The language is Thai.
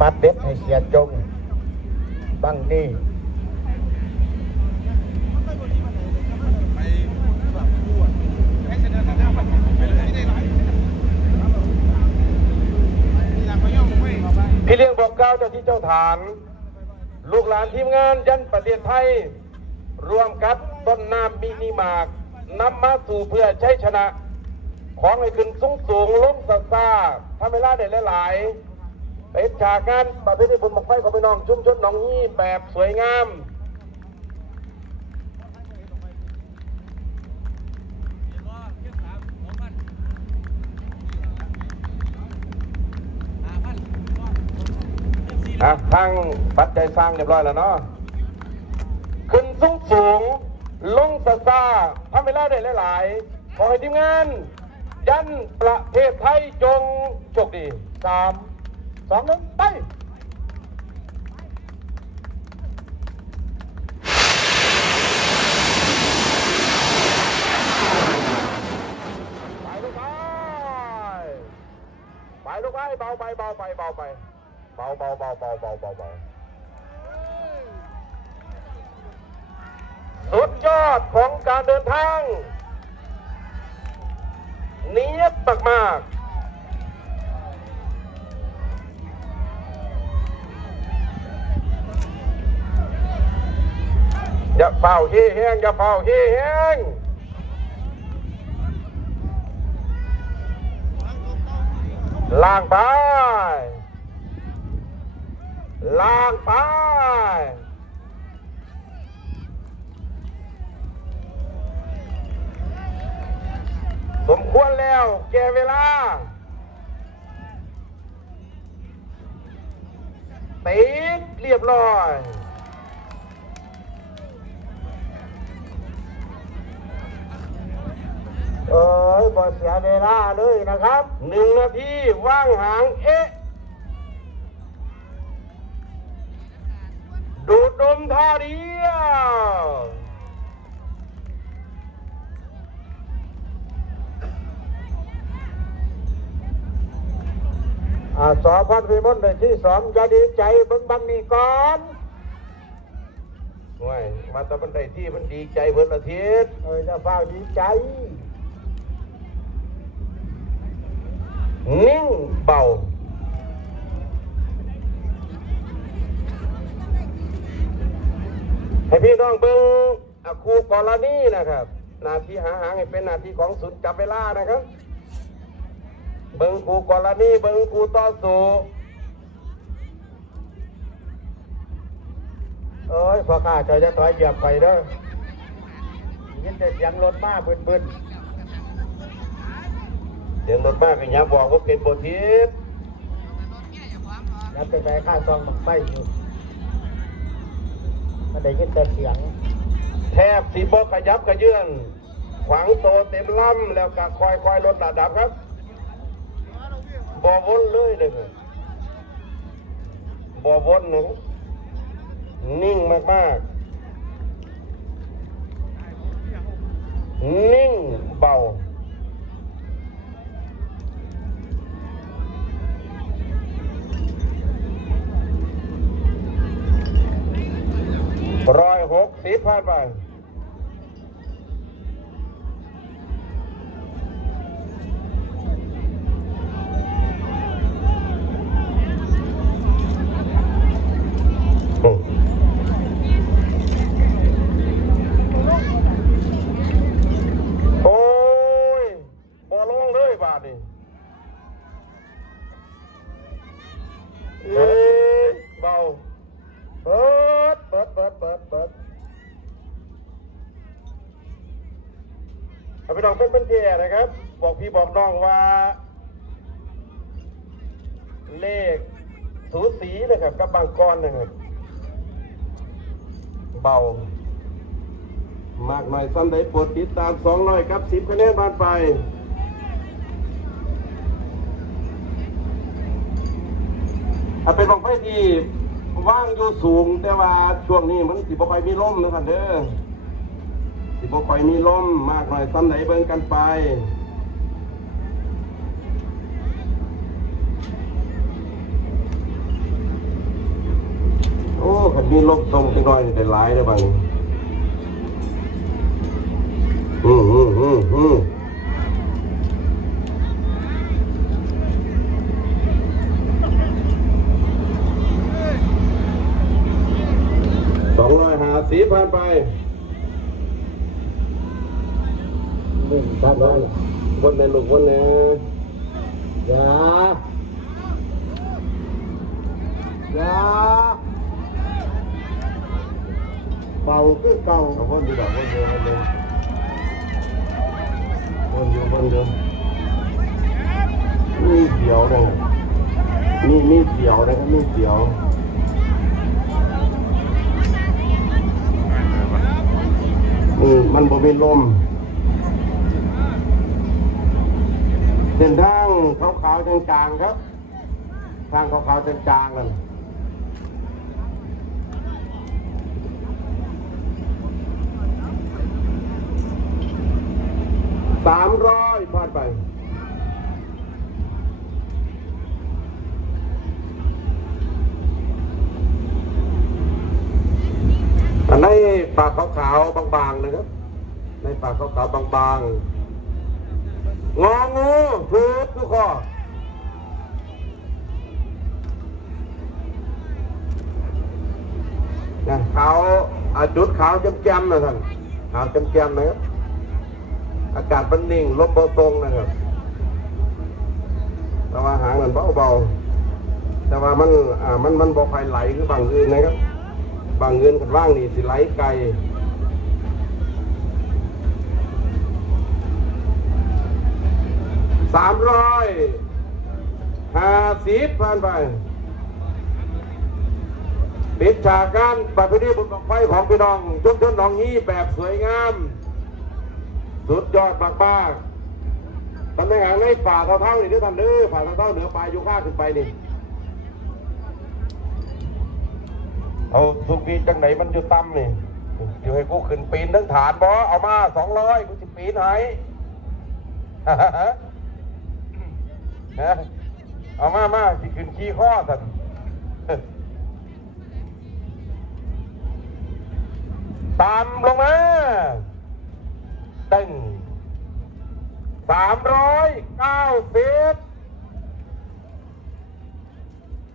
มัดเด็ดให้เสียจงบังนี่พี่เลี้ยงบอกกล่าวเจ้าที่เจ้าฐาน ลูกหลานทีมงานยันประเทศไทย รวมกับต้นน้ำมินิมากนำมาสู่เพื่อใช้ชนะ ของให้ขึ้นสูงสูงลงซาซาทำเวลาได้หลายๆ เป็นฉากงานประเพณีบุญบังไฟของพี่น้องชุมชนหนองยี่แบบสวยงามอะทางปัจจัยสร้างเรียบร้อยแล้วเนาะขึ้นสูงสูง ลงซาซาทำเวลาได้หลายๆ ขอให้ทีมงาน ยันประเทศไทยจงโชคดีสาม สองหนึ่งไปไปลูกไปไปลูกไปเบาไปเบาไปเบาไปเบาเบาเบาเบาเบาเบาเบาสุดยอดของการเดินทาง เนียบมากๆ เฝ้าขี้แห้งอย่าเฝ้าขี้แห้งล่างไป ล่างไป สมควรแล้วแก่เวลาติดเรียบร้อย เอ้ยบ่เสียเวลาเลยนะครับหนึ่งนาทีว่างหางเอ๊ะ ดูดนมท่าเดียวอาสอพันวิมลเลยที่สองอย่าดีใจเบิ่งบังนี่ก่อนว้ยมาแตะบันไดที่มันดีใจเบิดอาทิตย์เอ้ยจะเฝ้าดีใจ นิ่งเบา ให้พี่น้องเบิ้งอครูกรณีนะครับหนาทีหาหางให้เป็นหนาทีของศูนย์จับเวลานะครับ เบิ้งครูกรณีเบิ้งครูต่อสู้เอ้ยพอข้าจะจะถอยเหยียบไปเด้อยินแต่เสียงรถมาบึนบึน สียงรถมากกันยาบอกว่าเป็นบททิศๆแล้วไปไปข้าซองบังไฟอยู่มันได้ยินแต่เสียง แทบสีบอกขยับกระเยื่อนขวางโตเต็มลำแล้วก็คอยคอยลดระดับครับบอวนเลยเลยครับบอวนนะครับนิ่งมากๆนิ่งเบา อยหกสิบผ่านไป โอ้ยบอลงเลยบาทนี่เอ้ย เอาไปลองเป็นเป็นเทียนะครับ บอกพี่บอกน้องว่า เลขสูสีนะครับ กับบางกรนะครับ เบามากหน่อยซ้ำใดโปรดติดตามสองร้อยครับสิบคะแนนผ่านไปถ้าเป็นบอกไฟที่ว่างอยู่สูงแต่ว่าช่วงนี้มันสิบ่ค่อยมีลมนะครับเด้อ สิบ่ค่อยมีลมมากหน่อยซ้ำไหนเบิ่งกันไปเอ้ขันมีลบทรงจังน้อยแต่หลายเลยบางอืมอืมอืมอืมสองร้อยหาสีผ่านไป หนึ่ง ครับน้องคนในลูกคนในยายาเบาคือเก่าคนดีกว่าคนเดียวคนเดียวคนเดียวคนเดียวมีเสียวนะครับมีมีเสียวนะครับมีเสียวอืมมันบ่มีลม เส้นทางขาวๆจางๆครับ ทางขาวๆจางๆกันสามร้อยผ่านไปอันนี้ปากขาวๆบางๆนะครับในปากขาวๆบางๆ งองูฟืดทุกข้อนะขาวอาจุดขาวแจ่มๆนะท่านขาวแจ่มๆนะครับอากาศมันนิ่งลมเบาตรงนะครับแต่ว่าหางมันเบาๆแต่ว่ามันอ่ามันมันบอกไฟไหลคือบางอื่นนะครับ บางเงินกันว่างนี่สิไหลไกล สามร้อยห้าสิบผ่านไปปิดฉากการประเพณีบุญบังไฟของพี่น้องชุมชนหนองฮีแบบสวยงาม สุดยอดมากๆตำแหน่งในฝ่าเท่าๆนี่ที่ทำเด้อฝ่าเท่าๆเหนือปลายยุค่าขึ้นไปนี่เอาทุกีจังไหนมันอยู่ต่ำนี่อยู่ให้กูขึ้นปีนทั้งฐานบอเอามาสองร้อยกูจะปีนให้ ฮะเอามามาสิขึ้นขี้ข้อสันตามลงมาตึงสามร้อยเก้าสิบ